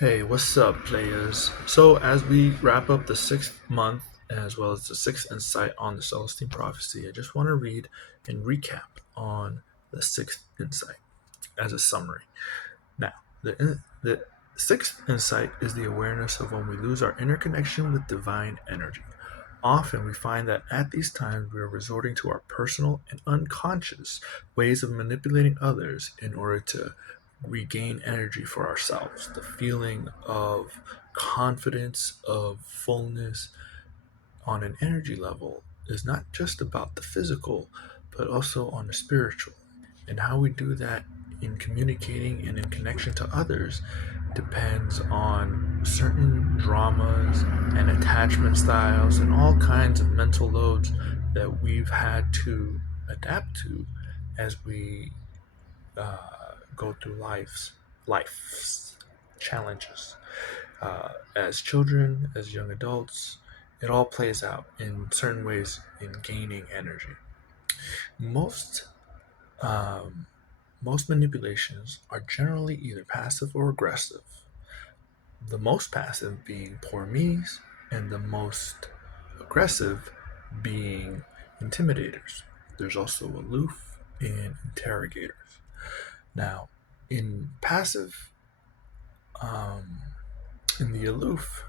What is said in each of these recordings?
Hey, what's up, players? So, as we wrap up the sixth month, as well as the sixth insight on the Celestine prophecy, I just want to read and recap on the sixth insight as a summary. Now, the sixth insight is the awareness of when we lose our interconnection with divine energy. Often we find that at these times we are resorting to our personal and unconscious ways of manipulating others in order to regain energy for ourselves. The feeling of confidence, of fullness on an energy level is not just about the physical, but also on the spiritual. And how we do that in communicating and in connection to others depends on certain dramas and attachment styles and all kinds of mental loads that we've had to adapt to as we go through life's challenges. As children, as young adults, it all plays out in certain ways in gaining energy. Most um, most manipulations are generally either passive or aggressive. The most passive being poor me's, and the most aggressive being intimidators. There's also aloof and interrogators. Now, in passive, um, in the aloof,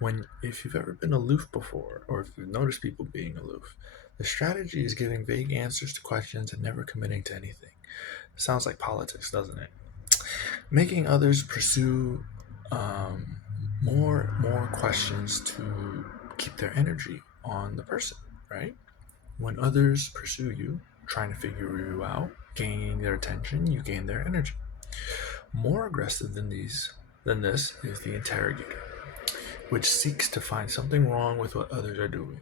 when if you've ever been aloof before, or if you've noticed people being aloof, the strategy is giving vague answers to questions and never committing to anything. Sounds like politics, doesn't it? Making others pursue um, more questions to keep their energy on the person, right? When others pursue you, trying to figure you out, gaining their attention, you gain their energy. More aggressive than this is the interrogator, which seeks to find something wrong with what others are doing.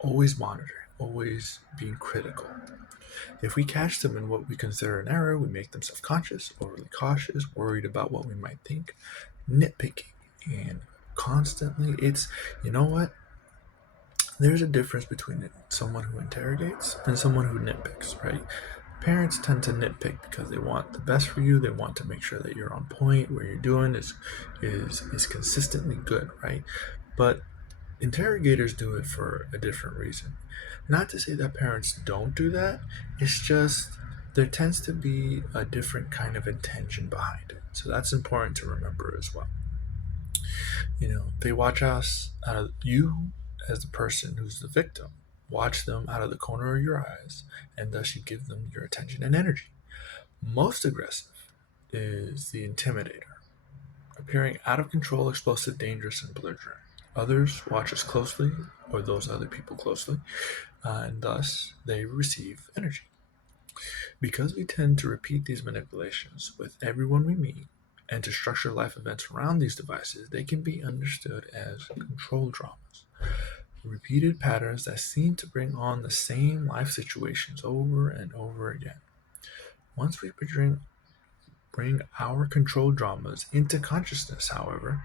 Always monitoring, always being critical. If we catch them in what we consider an error, we make them self conscious, overly cautious, worried about what we might think, nitpicking, and constantly. You know what? There's a difference between someone who interrogates and someone who nitpicks, right? Parents tend to nitpick because they want the best for you. They want to make sure that you're on point, what you're doing is consistently good, right? But interrogators do it for a different reason. Not to say that parents don't do that, it's just there tends to be a different kind of intention behind it. So that's important to remember as well. They watch us out of you as the person who's the victim. Watch them out of the corner of your eyes, and thus you give them your attention and energy. Most aggressive is the intimidator, appearing out of control, explosive, dangerous, and belligerent. Others watch us closely, or those other people closely, and thus they receive energy. Because we tend to repeat these manipulations with everyone we meet and to structure life events around these devices, they can be understood as control dramas. Repeated patterns that seem to bring on the same life situations over and over again. Once we bring our control dramas into consciousness, however,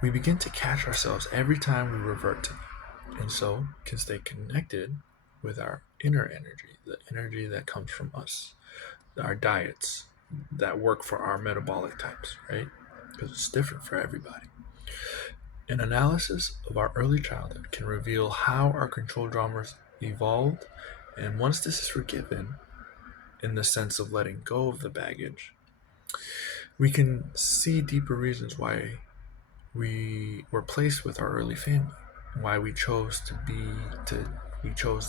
we begin to catch ourselves every time we revert to them, and so can stay connected with our inner energy, the energy that comes from us, our diets that work for our metabolic types, right? Because it's different for everybody. An analysis of our early childhood can reveal how our control dramas evolved, and once this is forgiven, in the sense of letting go of the baggage, we can see deeper reasons why we were placed with our early family, why we chose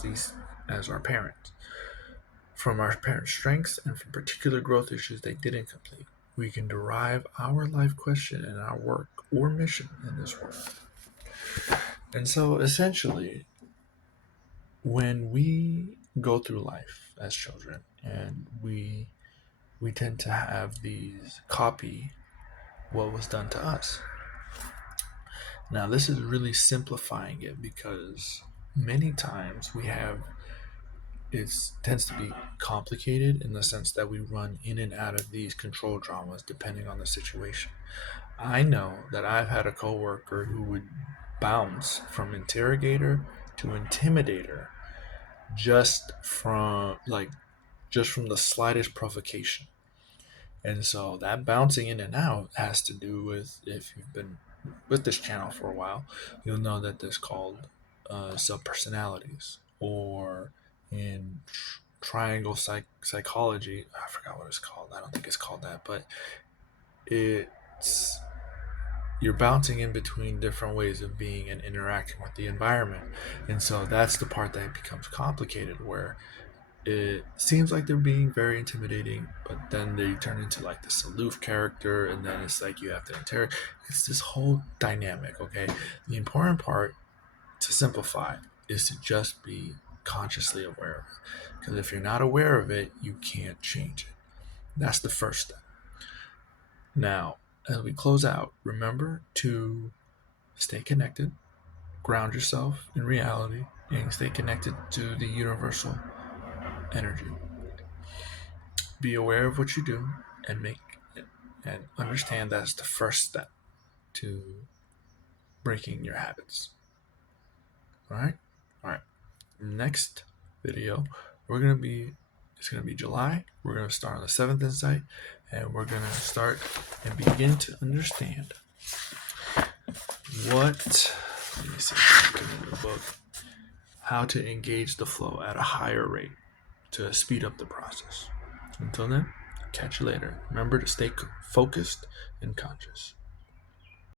these as our parents. From our parents' strengths and from particular growth issues they didn't complete, we can derive our life question and our work or mission in this world. And so essentially, when we go through life as children and we tend to have these copy what was done to us. Now, this is really simplifying it because many times it tends to be complicated in the sense that we run in and out of these control dramas depending on the situation. I know that I've had a coworker who would bounce from interrogator to intimidator just from the slightest provocation. And so that bouncing in and out has to do with, if you've been with this channel for a while, you'll know that there's called subpersonalities, or in triangle psychology, I forgot what it's called. I don't think it's called that, but it's you're bouncing in between different ways of being and interacting with the environment. And so that's the part that becomes complicated, where it seems like they're being very intimidating, but then they turn into like this aloof character, and then it's like you have to interrogate. It's this whole dynamic, okay? The important part, to simplify, is to just be consciously aware of it. Because if you're not aware of it, you can't change it. That's the first step. Now, as we close out, remember to stay connected, ground yourself in reality, and stay connected to the universal energy. Be aware of what you do, and understand that's the first step to breaking your habits. All right. Next video, it's gonna be July. We're gonna start on the 7th insight, and we're gonna start and begin to understand how to engage the flow at a higher rate to speed up the process. Until then, catch you later. Remember to stay focused and conscious.